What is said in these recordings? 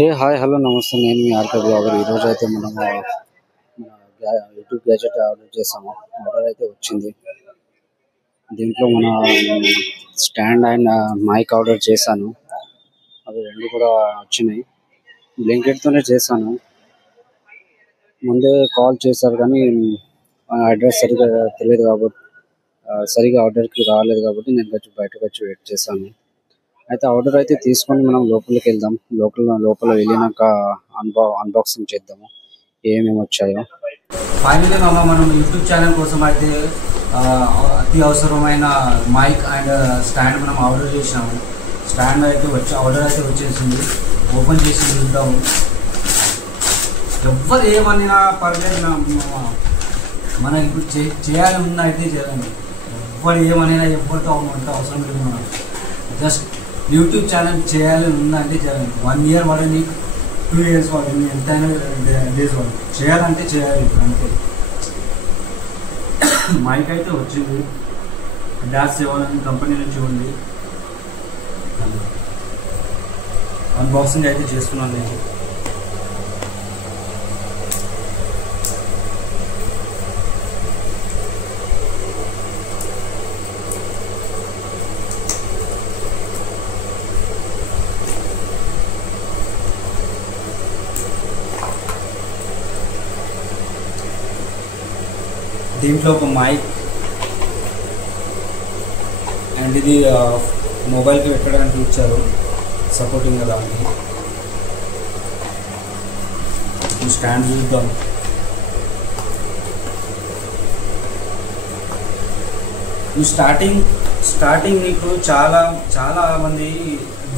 Hi hello నమస్తే. నేను మీ RK blogger. ఈరోజు అయితే మనము మన యూట్యూబ్ గ్యాజెట్ ఆర్డర్ చేసాము. ఆర్డర్ అయితే వచ్చింది. దీంట్లో మన స్టాండ్ అండ్ మైక్ ఆర్డర్ చేశాను. అవి రెండు కూడా వచ్చినాయి. బ్లింకిట్తోనే చేశాను. ముందే కాల్ చేశారు కానీ అడ్రస్ సరిగా తెలియదు కాబట్టి సరిగా ఆర్డర్కి రాలేదు కాబట్టి నేను కొంచెం బయటకు వచ్చి వెయిట్ చేశాను. అయితే ఆర్డర్ అయితే తీసుకొని మనం లోపలికి వెళ్దాం. లోపల వెళ్ళినాక అన్బాక్సింగ్ చేద్దాము ఏమేమి వచ్చాయో. ఫైనల్లీ మనం యూట్యూబ్ ఛానల్ కోసం అయితే అతి అవసరమైన మైక్ అండ్ స్టాండ్ మనం ఆర్డర్ చేసినాము. స్టాండ్ అయితే ఆర్డర్ అయితే వచ్చేసింది. ఓపెన్ చేసి చూద్దాము. ఎవ్వరు ఏమన్నా పర్లేదు, మనం ఇప్పుడు చేయాలి ఉన్న అయితే చేయాలండి. ఎవ్వరు ఏమన్నా ఎవరితో అవసరం లేదు. మనం జస్ట్ యూట్యూబ్ ఛానల్ చేయాలి ఉందంటే చేయాలి. 1 year వాడని, 2 years వాడని, ఎంతైనా డేస్ వాడని, చేయాలంటే చేయాలి అంతే. మైక్ అయితే వచ్చింది. -7 అని కంపెనీ నుంచి ఉంది. అన్బాక్సింగ్ అయితే చేస్తున్నాను నేను. దీంట్లో ఒక మైక్ అండ్ ఇది మొబైల్కి పెట్టడానికి ఇచ్చారు, సపోర్టింగ్ దానికి. స్టాండ్ చూద్దాం. స్టార్టింగ్ నీకు చాలా మంది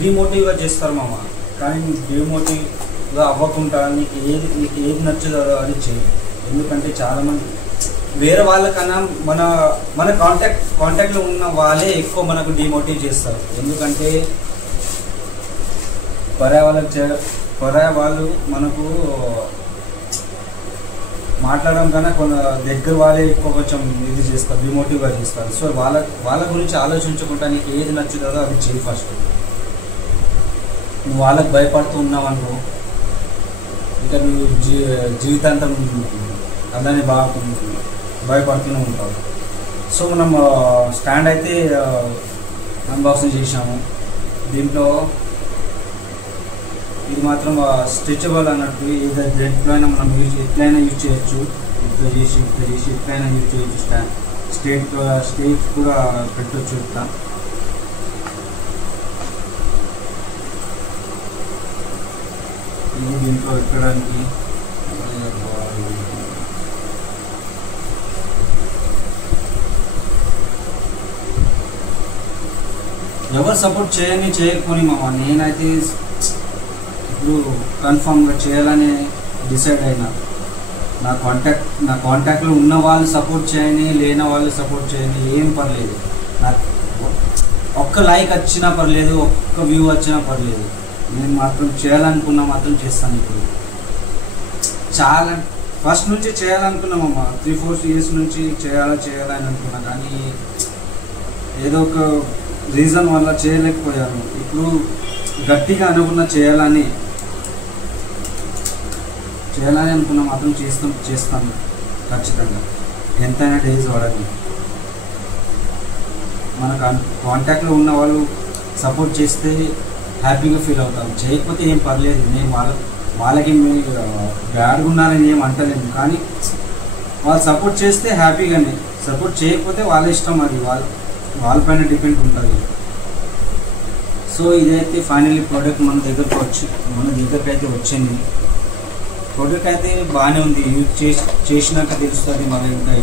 డిమోటివ్గా చేస్తారు మామ. కానీ డిమోటివ్గా అవ్వకుండా నీకు ఏది నచ్చదో అది చేయి. ఎందుకంటే చాలామంది వేరే వాళ్ళకన్నా మన కాంటాక్ట్లో ఉన్న వాళ్ళే ఎక్కువ మనకు డిమోటివ్ చేస్తారు. ఎందుకంటే పరాయి వాళ్ళు మనకు మాట్లాడడం కన్నా దగ్గర వాళ్ళే ఎక్కువ కొంచెం ఇది చేస్తారు, డిమోటివ్గా చేస్తారు. సో వాళ్ళ గురించి ఆలోచించకుండా నీకు ఏది నచ్చుతుందో అది చేయి. ఫస్ట్ నువ్వు వాళ్ళకి భయపడుతూ ఉన్నావు అనుకో, ఇంకా నువ్వు జీవితాంతం అలానే భయపడుతూనే ఉంటావు. సో మనం స్టాండ్ అయితే అన్బాక్సింగ్ చేసాము. దీంట్లో ఇది మాత్రం స్ట్రెచబుల్ అన్నట్టు, దేంట్లోనైనా మనం ఎట్లయినా యూజ్ చేయొచ్చు. ఇట్లా చేసి ఎట్లయినా యూజ్ చేయొచ్చు. స్టేట్ కూడా పెట్టవచ్చు. ఇట్లా ఇది దీంట్లో ఎక్కడానికి ఎవరు సపోర్ట్ చేయకపోని మామ, నేనైతే ఇప్పుడు కన్ఫామ్గా చేయాలని డిసైడ్ అయినా. నా కాంటాక్ట్లో ఉన్న వాళ్ళు సపోర్ట్ చేయని, లేని వాళ్ళు సపోర్ట్ చేయని, ఏం పర్లేదు. నాకు ఒక్క లైక్ వచ్చినా పర్లేదు, ఒక్క వ్యూ వచ్చినా పర్లేదు. నేను మాత్రం చేయాలనుకున్నా మాత్రం చేస్తాను. ఇప్పుడు చాలా ఫస్ట్ నుంచి చేయాలనుకున్నామమ్మా. 3-4 years నుంచి చేయాలని అనుకున్నా. కానీ ఏదో ఒక రీజన్ వల్ల చేయలేకపోయాను. ఇప్పుడు గట్టిగా అనుకున్న చేయాలని అనుకున్నా మాత్రం చేస్తాను ఖచ్చితంగా. ఎంతైనా డేస్ వాడాలి. మన కాంటాక్ట్లో ఉన్న వాళ్ళు సపోర్ట్ చేస్తే హ్యాపీగా ఫీల్ అవుతాం. చేయకపోతే ఏం పర్లేదు. నేను వాళ్ళకి బ్యాడ్గా ఉన్నారని ఏం అంటలేను. కానీ వాళ్ళు సపోర్ట్ చేస్తే హ్యాపీగానే, సపోర్ట్ చేయకపోతే వాళ్ళ ఇష్టం. అది వాళ్ళపైన డిపెండ్ ఉంటుంది. సో ఇదైతే ఫైనల్లీ ప్రోడక్ట్ మన దగ్గరికి అయితే వచ్చింది. ప్రోడక్ట్ అయితే బాగానే ఉంది. యూజ్ చేసినాక తెలుస్తుంది మన ఇంకా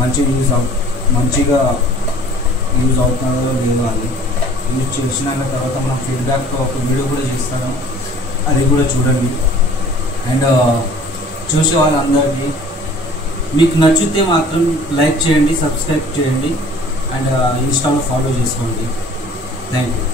మంచిగా యూజ్ అవుతుందో లేదో అని. యూజ్ చేసినాక తర్వాత మనం ఫీడ్బ్యాక్తో ఒక వీడియో కూడా చేస్తాను, అది కూడా చూడండి. అండ్ చూసే వాళ్ళందరికీ మీకు నచ్చితే మాత్రం లైక్ చేయండి, సబ్స్క్రైబ్ చేయండి అండ్ ఇన్స్టాలో ఫాలో చేసుకోండి. Thank you.